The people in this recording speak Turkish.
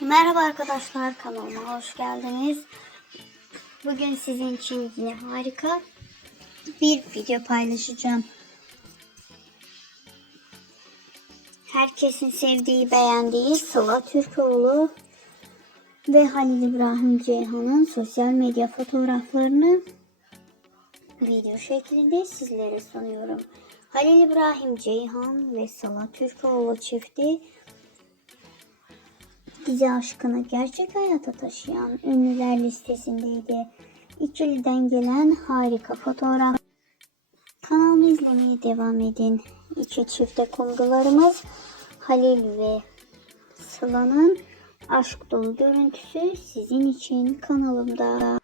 Merhaba arkadaşlar kanalıma hoş geldiniz. Bugün sizin için yine harika bir video paylaşacağım. Herkesin sevdiği, beğendiği Sıla Türkoğlu ve Halil İbrahim Ceyhan'ın sosyal medya fotoğraflarını video şeklinde sizlere sunuyorum. Halil İbrahim Ceyhan ve Sıla Türkoğlu çifti dizi aşkını gerçek hayata taşıyan ünlüler listesindeydi. İkiliden gelen harika fotoğraf. Kanalımı izlemeye devam edin. İki çifte kumrularımız Halil ve Sıla'nın aşk dolu görüntüsü sizin için kanalımda.